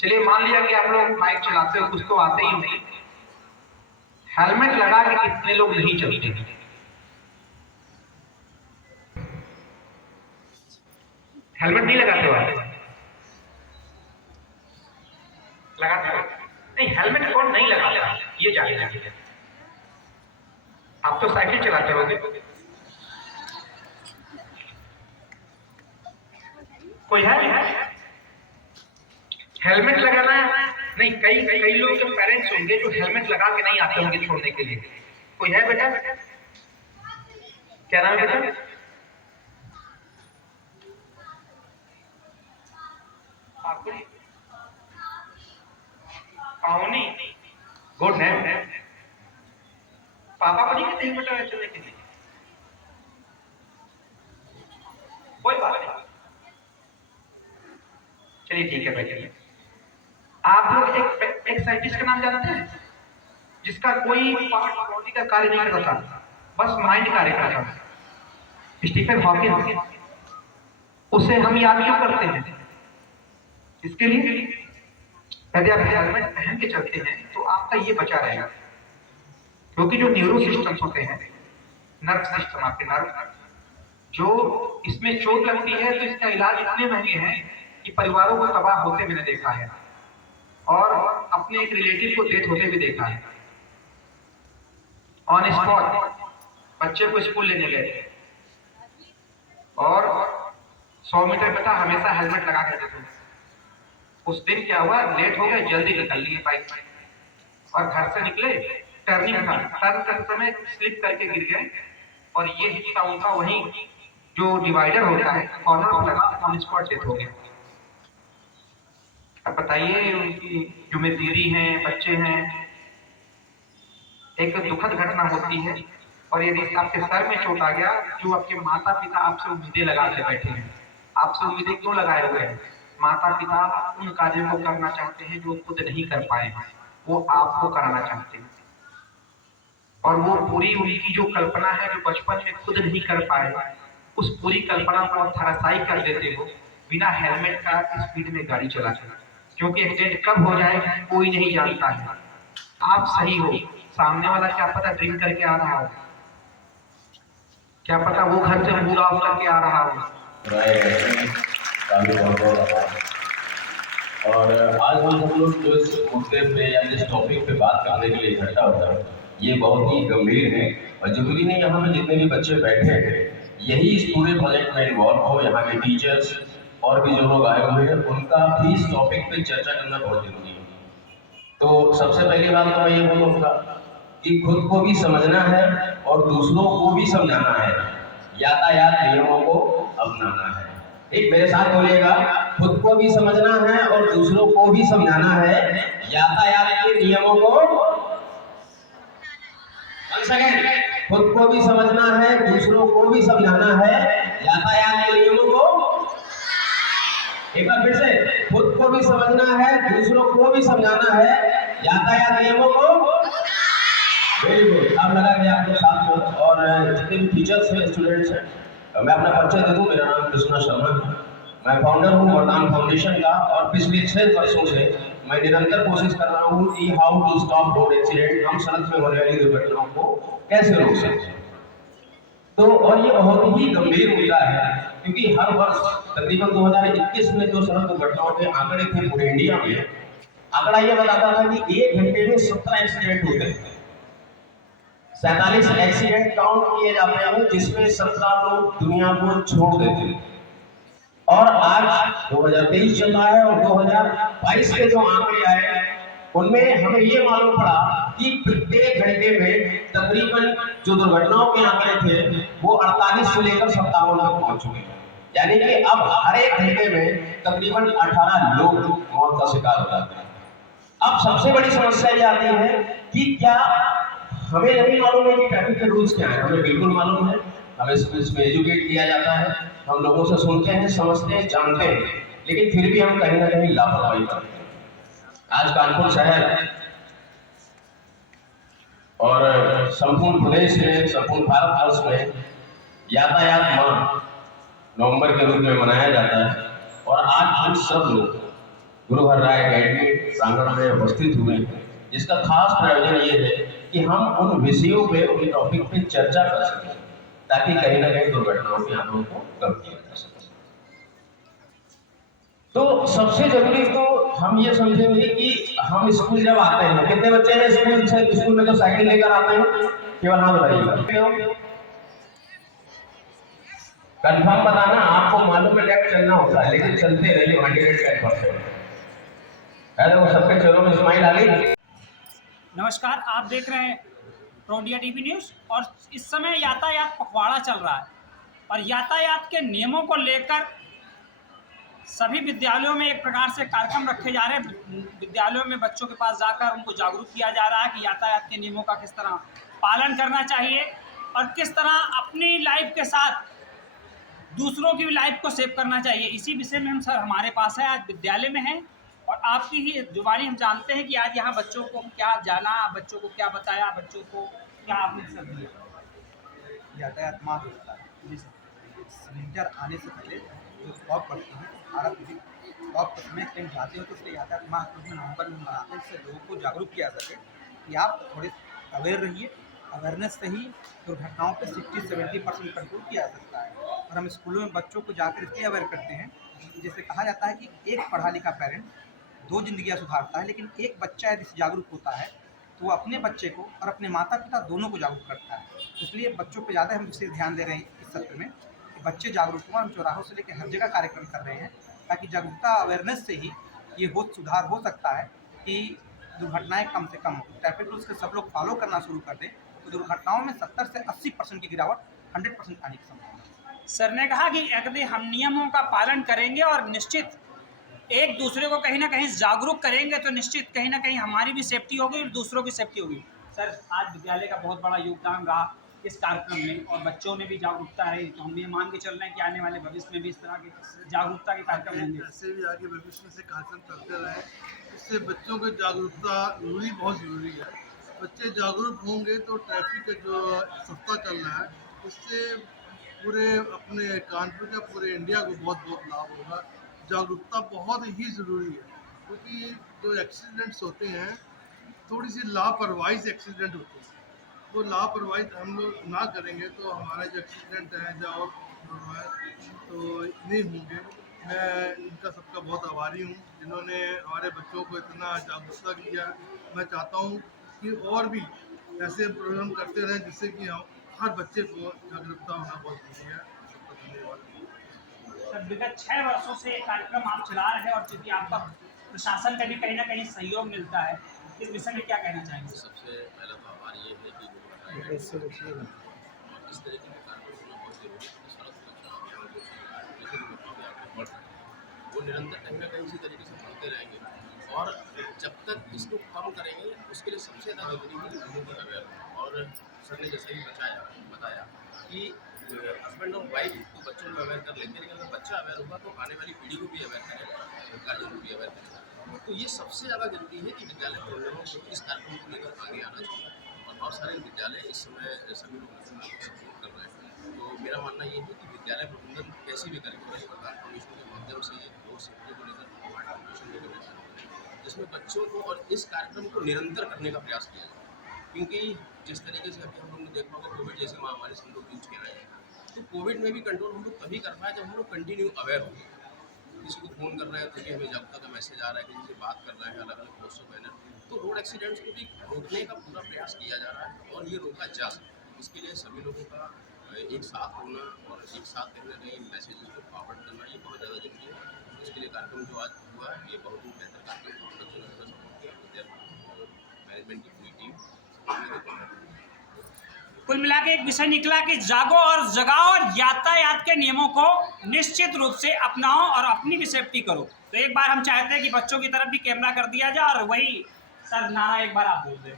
चलिए मान लिया कि आप लोग बाइक चलाते हो, कुछ तो आते ही नहीं, हेलमेट लगा के कितने लोग नहीं चलते हैं? हेलमेट नहीं लगाते हो आप? लगाते हो? नहीं, हेलमेट कौन नहीं लगाता ये जानिए। आप तो साइकिल चलाते होगे, कोई है हेलमेट लगाना? नहीं, कई कई लोग जो पेरेंट्स होंगे जो हेलमेट लगा के नहीं आते होंगे छोड़ने के लिए। कोई है बेटा? क्या नाम है बेटा? पावनी। Good name. पापा को नहीं कहते हेलमेट लगा चलने के लिए? कोई बात नहीं, चलिए ठीक है बेटा। आप लोग एक साइंटिस्ट का नाम जानते हैं जिसका कोई पार्ट बॉडी का कार्य नहीं करता, बस माइंड कार्य करता है? Stephen Hawkins. उसे हम याद क्यों करते हैं? इसके लिए यदि आप हेलमेट पहन के चलते हैं तो आपका ये बचा रहेगा, क्योंकि जो न्यूरो सिस्टम्स होते हैं, नर्व सिस्टम, आपके नर्व, जो इसमें चोट लगती है तो इसका इलाज इतने महंगे हैं कि परिवारों को तबाह होते मैंने देखा है, और अपने एक रिलेटिव को डेथ होते भी देखा है। ऑन स्पॉट बच्चे को स्कूल लेने गए थे और 100 मीटर पता हमेशा हेलमेट लगा के देते थे। उस दिन क्या हुआ, लेट हो गए, जल्दी निकल लिए बाइक और घर से निकले, टर्निंग था, टर्न करते समय स्लिप करके गिर गए और ये हिस्सा उनका वहीं जो डिवाइडर होता है कॉर्नर पर लगा, ऑन स्पॉट डेथ हो गया। अब बताइए, उनकी जो में दीदी हैं, बच्चे हैं, एक दुखद घटना होती है। और यदि आपके सर में चोट आ गया, जो आपके माता पिता आपसे उम्मीदें लगा के बैठे हैं, आपसे उम्मीदें क्यों लगाए हुए हैं? माता पिता उन कार्यों को करना चाहते हैं जो खुद नहीं कर पाए हैं, वो आपको कराना चाहते हैं, और वो पूरी उनकी जो कल्पना है जो बचपन में खुद नहीं कर पाए, उस पूरी कल्पना को आप धराशायी कर देते हो बिना हेलमेट का स्पीड में गाड़ी चला के। क्योंकि एक्सीडेंट कब हो जाए कोई नहीं जानता है। आप सही हो, सामने वाला क्या पता ड्रिंक करके आ रहा हो, क्या पता वो घर से मूड ऑफ करके आ रहा हो। और आज हम लोग जो इस मुद्दे पे या जिस टॉपिक पे बात करने के लिए इकट्ठा होता है, ये बहुत ही गंभीर है और जरूरी नहीं यहाँ पे जितने भी बच्चे बैठे हैं यही इस पूरे प्रोजेक्ट में इन्वॉल्व हो। यहाँ के टीचर्स और भी जो लोग आए हुए हैं उनका भी इस टॉपिक पे चर्चा करना बहुत जरूरी है। तो सबसे पहली बात तो मैं ये बोलूँगा कि खुद को भी समझना है और दूसरों को भी समझाना है, यातायात नियमों को अपनाना है। एक मेरे साथ बोलिएगा, खुद को भी समझना है और दूसरों को भी समझाना है, यातायात के नियमों को खुद को भी समझना है, दूसरों को भी समझाना है, यातायात के नियमों को। एक बार फिर से, खुद को भी समझना है, दूसरों को भी समझाना है, यातायात नियमों को। वेरी गुड, अब लगा कि आपके साथ और जितने भी टीचर्स हैं, स्टूडेंट्स हैं, मैं अपना परिचय दे दूं। मेरा नाम कृष्णा शर्मा है, मैं फाउंडर हूँ वरदान फाउंडेशन का, और पिछले 6 वर्षों से मैं निरंतर कोशिश कर रहा हूँ कि how to stop road accident, हम सड़क में होने वाली दुर्घटनाओं को कैसे रोक सकते हैं। तो और ये बहुत ही गंभीर मुद्दा है, क्योंकि हर वर्ष तकरीबन 2021 में जो सड़क दुर्घटनाओं के आंकड़े थे पूरे इंडिया में, आंकड़ा ये बताता था कि 1 घंटे में 17 एक्सीडेंट होते हैं। 47 एक्सीडेंट काउंट किए जाते हैं जिसमें 17 लोग दुनिया को छोड़ देते हैं। और आज 2023 चल रहा है और 2022 के जो आंकड़े आए उनमें हमें ये मालूम पड़ा कि प्रत्येक घंटे में तकरीबन जो दुर्घटनाओं के आंकड़े थे वो 48 से लेकर 57 तक पहुंच चुके हैं। यानी कि अब हर एक घंटे में तकरीबन 18 लोग मौत का शिकार हो जाते हैं। अब सबसे बड़ी समस्या ये आती है कि क्या हमें नहीं मालूम है कि ट्रैफिक के रूल्स क्या है? हमें बिल्कुल मालूम है, हमें इसमें एजुकेट किया जाता है, हम लोगों से सुनते हैं, समझते हैं, जानते हैं, लेकिन फिर भी हम कहीं ना कहीं लापरवाही करते हैं। आज कानपुर शहर और संपूर्ण प्रदेश में, संपूर्ण भारतवर्ष में यातायात माह नवंबर के रूप में मनाया जाता है, और आज हम सब लोग गुरु हर राय अकेडमी प्रांगण में उपस्थित हुए हैं, जिसका खास प्रयोजन ये है कि हम उन विषयों पे, उन टॉपिक पे चर्चा कर सकें, ताकि कहीं ना कहीं दुर्घटनाओं के आंकड़ों को कम किया जा सके। तो सबसे जरूरी तो हम ये समझेंगे कि हम स्कूल जब आते हैं, कितने बच्चे हैं स्कूल में जो साइकिल लेकर आते हैं, केवल हाथ बताइएगा। कंफर्म बताना, आपको मालूम है लेफ्ट चलना होता है, लेकिन चलते रहिए 110%। हेलो, सबके चलो में स्माइल आ गई। नमस्कार, आप देख रहे हैं प्रोडिया टीवी न्यूज़ और इस समय यातायात पखवाड़ा चल रहा है और यातायात के नियमों को लेकर सभी विद्यालयों में एक प्रकार से कार्यक्रम रखे जा रहे हैं। विद्यालयों में बच्चों के पास जाकर उनको जागरूक किया जा रहा है कि यातायात के नियमों का किस तरह पालन करना चाहिए और किस तरह अपनी लाइफ के साथ दूसरों की भी लाइफ को सेव करना चाहिए। इसी विषय में हम सर हमारे पास है, आज विद्यालय में हैं और आपकी ही जुबानी हम जानते हैं कि आज यहाँ बच्चों को क्या जाना, बच्चों को क्या बताया, बच्चों को क्या आपने सर दिया। यातायात माह होता है। विंटर आने से पहले जो स्टॉप पड़ते हैं, भारत में स्टॉप में कहीं जाते हो तो इसलिए यातायात माह नवंबर में मनाते हैं, इससे लोगों को जागरूक किया जा सके कि आप थोड़े अवेयर रहिए। अवेयरनेस से ही दुर्घटनाओं पर 60-70% कंट्रोल किया जा सकता है। और हम स्कूलों में बच्चों को जाकर इसलिए अवेयर करते हैं, जैसे कहा जाता है कि एक पढ़ा लिखा पेरेंट 2 जिंदगियां सुधारता है, लेकिन एक बच्चा यदि जागरूक होता है तो वो अपने बच्चे को और अपने माता पिता दोनों को जागरूक करता है। इसलिए बच्चों पर ज़्यादा हम विशेष ध्यान दे रहे हैं इस सत्र में कि बच्चे जागरूक हों। हम चौराहों से लेकर हर जगह कार्यक्रम कर रहे हैं ताकि जागरूकता अवेयरनेस से ही ये सुधार हो सकता है कि दुर्घटनाएं कम से कम हो। ट्रैफिक रूल्स के सब लोग फॉलो करना शुरू कर दें तो दुर्घटनाओं में 70 से 80% की गिरावट 100% आने की संभावना है। सर ने कहा कि यदि हम नियमों का पालन करेंगे और निश्चित एक दूसरे को कहीं ना कहीं जागरूक करेंगे तो निश्चित कहीं ना कहीं हमारी भी सेफ्टी होगी और दूसरों की सेफ्टी होगी। सर, आज विद्यालय का बहुत बड़ा योगदान रहा इस कार्यक्रम में और बच्चों में भी जागरूकता रही, तो हम ये मान के चल रहे हैं कि आने वाले भविष्य में भी इस तरह के जागरूकता के कार्यक्रम होंगे। ऐसे भी आगे भविष्य में से कार्यक्रम चलते रहे, इससे बच्चों की जागरूकता बहुत ज़रूरी है। बच्चे जागरूक होंगे तो ट्रैफिक का जो सस्ता चल रहा है उससे पूरे अपने कानपुर का, पूरे इंडिया को बहुत बहुत लाभ होगा। जागरूकता बहुत ही ज़रूरी है, क्योंकि जो एक्सीडेंट्स होते हैं थोड़ी सी लापरवाही से एक्सीडेंट होते हैं, तो लापरवाही हम लोग ना करेंगे तो हमारे जो एक्सीडेंट हैं जो और तो नहीं होंगे। मैं इनका सबका बहुत आभारी हूँ जिन्होंने हमारे बच्चों को इतना जागरूकता किया। मैं चाहता हूँ कि और भी ऐसे प्रोग्राम करते रहें जिससे कि हम हर बच्चे को जागरूकता होना बहुत जरूरी है। धन्यवाद। सर, विगत 6 वर्षों से ये कार्यक्रम आप चला रहे हैं और चूँकि आपका प्रशासन का भी कहीं ना कहीं सहयोग मिलता है, इस विषय में क्या कहना चाहेंगे? सबसे पहला तो आभार ये है कि और इस तरीके के कार्यक्रम होना बहुत जरूरी है। सड़क सुरक्षा और जो आपको बढ़ रहा है वो निरंतर कहीं ना कहीं इसी तरीके से बढ़ते रहेंगे और जब तक इसको कम करेंगे उसके लिए सबसे ज़्यादा जरूरी है लोगों को अवेयर हो। और सर ने जैसे ही बताया कि हस्बैंड और वाइफ को बच्चों को अवेयर कर लेंगे, लेकिन अगर बच्चा अवेयर होगा तो आने वाली पीढ़ी को भी अवेयर करेगा, गार्जियन को भी अवेयर करेगा। तो ये सबसे ज़्यादा जरूरी है कि विद्यालय प्रबंधकों को इस कार्यक्रम को लेकर आगे आना चाहिए और बहुत सारे विद्यालय इस समय सभी लोग सपोर्ट कर रहे हैं। तो मेरा मानना ये है कि विद्यालय प्रबंधन कैसे भी करें, ट्रांसफॉर्मेशन के माध्यम से रोड सेफ्टी को लेकर ट्रांसफॉर्मेशन लेकर, जिसमें बच्चों को और इस कार्यक्रम को निरंतर करने का प्रयास किया जाए। क्योंकि जिस तरीके से अभी हम लोग ने देखा होगा कोविड जैसे महामारी से हम लोग जूझ के आए हैं, तो कोविड में भी कंट्रोल हम लोग तभी कर पाए जब हम लोग कंटिन्यू अवेयर हो गए। किसी को फ़ोन कर रहे हैं तो कि हमें जागरूकता का मैसेज आ रहा है, किसी से बात कर रहे हैं अलग अलग पोस्टर बैनर, तो रोड एक्सीडेंट्स को भी रोकने का पूरा प्रयास किया जा रहा है और ये रोका जा सकता है। इसके लिए सभी लोगों का एक साथ होना और एक साथ कहीं ना कहीं मैसेजेस को फॉरवर्ड करना ये बहुत ज़्यादा जरूरी है। इसके लिए कार्यक्रम जो आज हुआ है ये बहुत ही बेहतर कार्यक्रम, बच्चों ने सपोर्ट किया, विद्यार्थी मैनेजमेंट की पूरी टीम। कुल मिला के एक विषय निकला कि जागो और जगाओ और यातायात के नियमों को निश्चित रूप से अपनाओ और अपनी भी सेफ्टी करो। तो एक बार हम चाहते हैं कि बच्चों की तरफ भी कैमरा कर दिया जाए और वही सर नारा एक बार आप बोल दें।